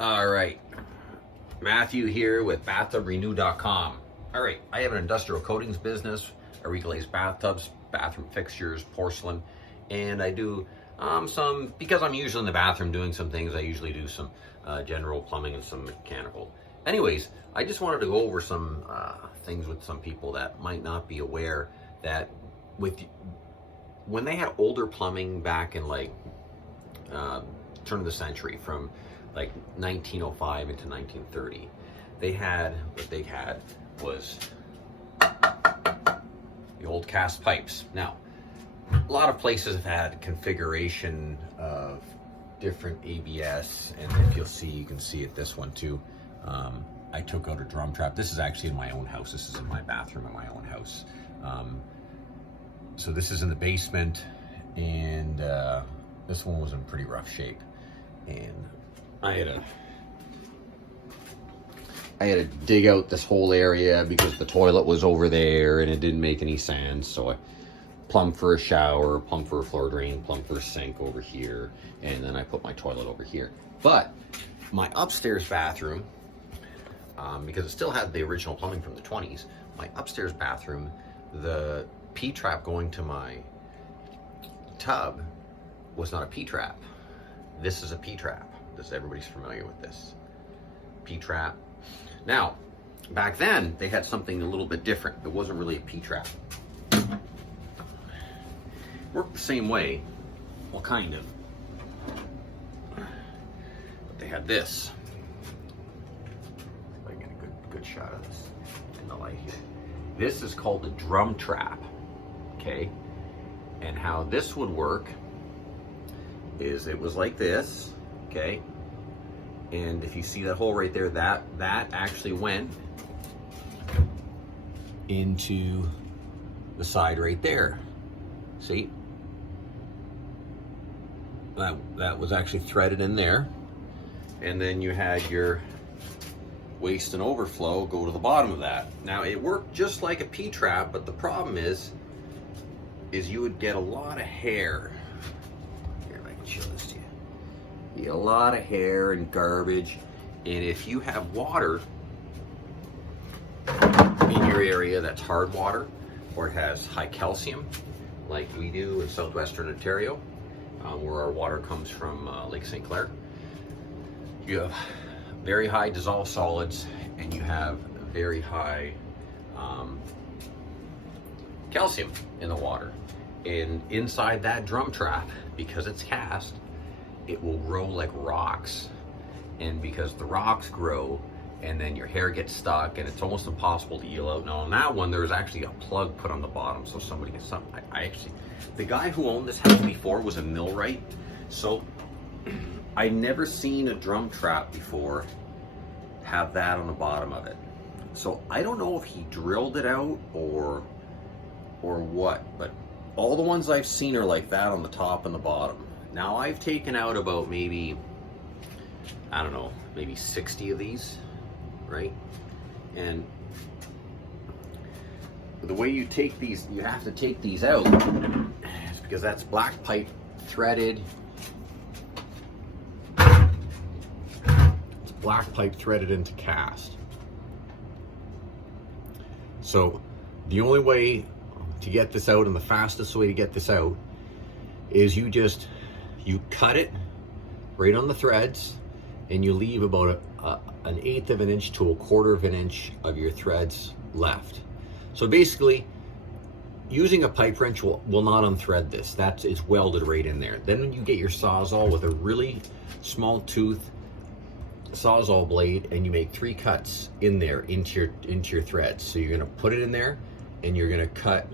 All right, Matthew here with BathtubRenew.com. All right, I have an industrial coatings business. I reglaze bathtubs, bathroom fixtures, porcelain, and I do because I'm usually in the bathroom doing some things, I usually do some general plumbing and some mechanical. Anyways, I just wanted to go over some things with some people that might not be aware that when they had older plumbing back in like turn of the century, from like 1905 into 1930, what they had was the old cast pipes. Now, a lot of places have had configuration of different ABS, and if you'll see, you can see it, this one too. I took out a drum trap. This is actually in my own house. This is in my bathroom in my own house. So this is in the basement, and this one was in pretty rough shape. And I had to dig out this whole area because the toilet was over there and it didn't make any sense. So I plumbed for a shower, plumbed for a floor drain, plumbed for a sink over here, and then I put my toilet over here. But my upstairs bathroom, because it still had the original plumbing from the 20s, my upstairs bathroom, the P-trap going to my tub was not a P-trap. This is a P-trap. Everybody's familiar with this P-trap. Now, back then they had something a little bit different. It wasn't really a P-trap. Worked the same way, well, kind of. But they had this. If I can get a good shot of this in the light here. This is called a drum trap. Okay, and how this would work is it was like this. Okay, and if you see that hole right there, that actually went into the side right there. See, that was actually threaded in there, and then you had your waste and overflow go to the bottom of that. Now it worked just like a P-trap, but the problem is you would get a lot of hair. Here, I can show this to you. You get a lot of hair and garbage, and if you have water in your area that's hard water, or it has high calcium, like we do in southwestern Ontario, where our water comes from Lake St. Clair, you have very high dissolved solids, and you have very high calcium in the water. And inside that drum trap, because it's cast, it will grow like rocks. And because the rocks grow, and then your hair gets stuck, and it's almost impossible to eel out. Now on that one, there's actually a plug put on the bottom, so somebody gets something. The guy who owned this house before was a millwright, so I never seen a drum trap before have that on the bottom of it. So I don't know if he drilled it out or what, but all the ones I've seen are like that on the top and the bottom. Now I've taken out about maybe, I don't know, maybe 60 of these, right? And the way you take these, you have to take these out, because that's black pipe threaded. It's black pipe threaded into cast. So the only way to get this out, and the fastest way to get this out, is you cut it right on the threads, and you leave about an 1/8 of an inch to a 1/4 of an inch of your threads left. So basically, using a pipe wrench will not unthread this. It's welded right in there. Then when you get your Sawzall with a really small tooth Sawzall blade, and you make 3 cuts in there into your threads. So you're gonna put it in there, and you're gonna cut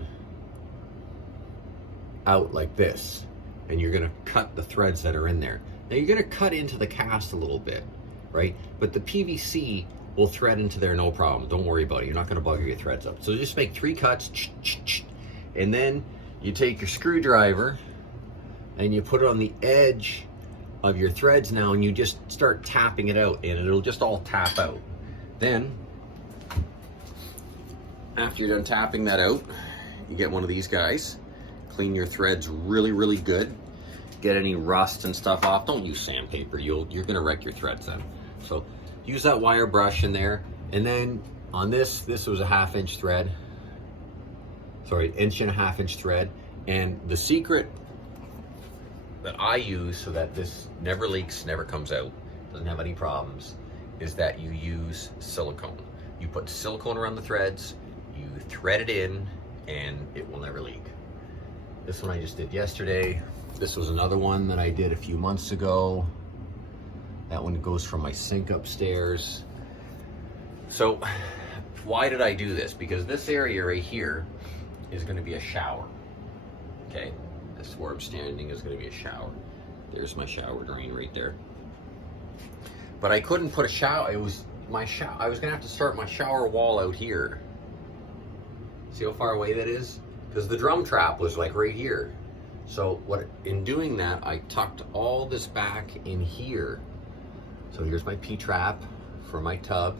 out like this, and you're gonna cut the threads that are in there. Now you're gonna cut into the cast a little bit, right? But the PVC will thread into there no problem. Don't worry about it. You're not gonna bugger your threads up. So just make 3 cuts, and then you take your screwdriver and you put it on the edge of your threads now, and you just start tapping it out, and it'll just all tap out. Then, after you're done tapping that out, you get one of these guys, clean your threads really, really good, get any rust and stuff off. Don't use sandpaper, you're gonna wreck your threads then. So use that wire brush in there. And then on this was a 1/2 inch thread. Sorry, 1.5 inch thread. And the secret that I use so that this never leaks, never comes out, doesn't have any problems, is that you use silicone. You put silicone around the threads, you thread it in, and it will never leak. This one I just did yesterday. This was another one that I did a few months ago. That one goes from my sink upstairs. So why did I do this? Because this area right here is going to be a shower. Okay, this is where I'm standing is going to be a shower. There's my shower drain right there. But I couldn't put a shower. It was my shower. I was going to have to start my shower wall out here. See how far away that is? Because the drum trap was like right here. So in doing that, I tucked all this back in here. So here's my P-trap for my tub.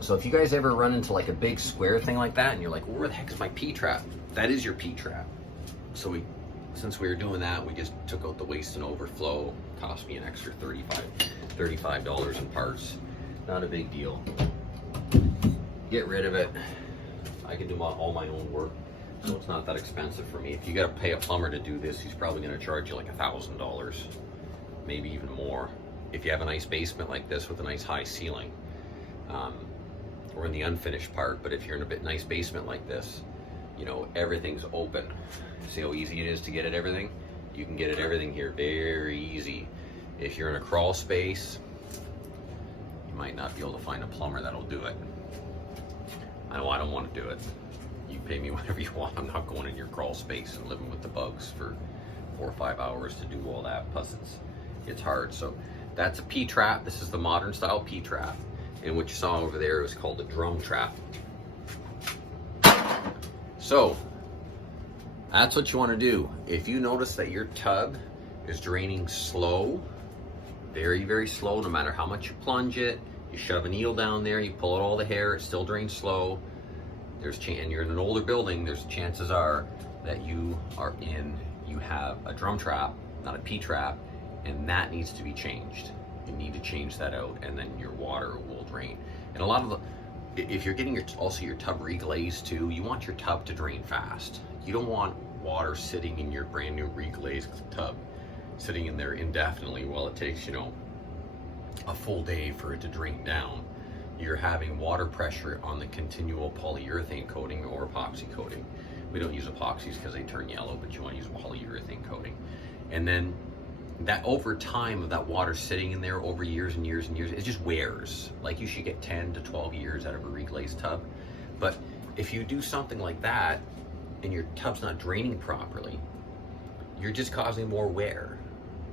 So if you guys ever run into like a big square thing like that and you're like, where the heck is my P-trap? That is your P-trap. So since we were doing that, we just took out the waste and overflow. Cost me an extra $35 in parts. Not a big deal. Get rid of it. I can do all my own work, so it's not that expensive for me. If you gotta pay a plumber to do this, he's probably gonna charge you like $1,000, maybe even more. If you have a nice basement like this with a nice high ceiling, or in the unfinished part. But if you're in a nice basement like this, you know, everything's open. See how easy it is to get at everything? You can get at everything here very easy. If you're in a crawl space, you might not be able to find a plumber that'll do it. I know I don't want to do it. You pay me whatever you want. I'm not going in your crawl space and living with the bugs for 4 or 5 hours to do all that. Plus it's hard. So that's a P-trap. This is the modern style P-trap. And what you saw over there was called a drum trap. So that's what you want to do. If you notice that your tub is draining slow, very, very slow, no matter how much you plunge it, you shove an eel down there, you pull out all the hair, it still drains slow. And you're in an older building, there's chances are that you have a drum trap, not a P-trap, and that needs to be changed. You need to change that out, and then your water will drain. And a lot of if you're getting also your tub reglazed too, you want your tub to drain fast. You don't want water sitting in your brand new reglazed tub, sitting in there indefinitely while it takes, you know, a full day for it to drain down. You're having water pressure on the continual polyurethane coating or epoxy coating. We don't use epoxies because they turn yellow, but you want to use polyurethane coating. And then that over time of that water sitting in there over years and years and years, it just wears. Like you should get 10 to 12 years out of a reglazed tub. But if you do something like that and your tub's not draining properly, you're just causing more wear.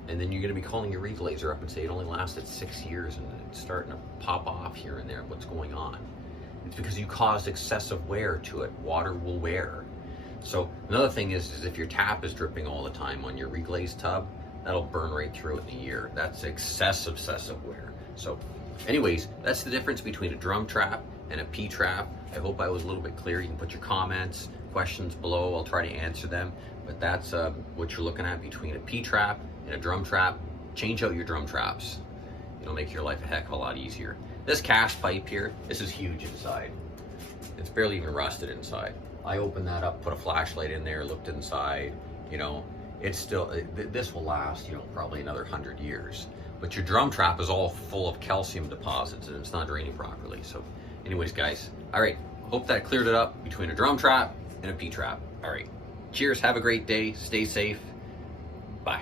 And then you're going to be calling your reglazer up and say it only lasted 6 years and it's starting to pop off here and there. What's going on? It's because you caused excessive wear to it. Water will wear. So another thing is if your tap is dripping all the time on your reglazed tub, that'll burn right through it in a year. That's excessive wear. So anyways, that's the difference between a drum trap and a P-trap. I hope I was a little bit clear. You can put your comments, questions below. I'll try to answer them. But that's what you're looking at between a P-trap and a drum trap. Change out your drum traps. It'll make your life a heck of a lot easier. This cast pipe here, this is huge inside. It's barely even rusted inside. I opened that up, put a flashlight in there, looked inside, you know, it's still, this will last, you know, probably another 100 years. But your drum trap is all full of calcium deposits and it's not draining properly. So anyways, guys, all right, hope that cleared it up between a drum trap and a P-trap. All right, cheers, have a great day, stay safe, bye.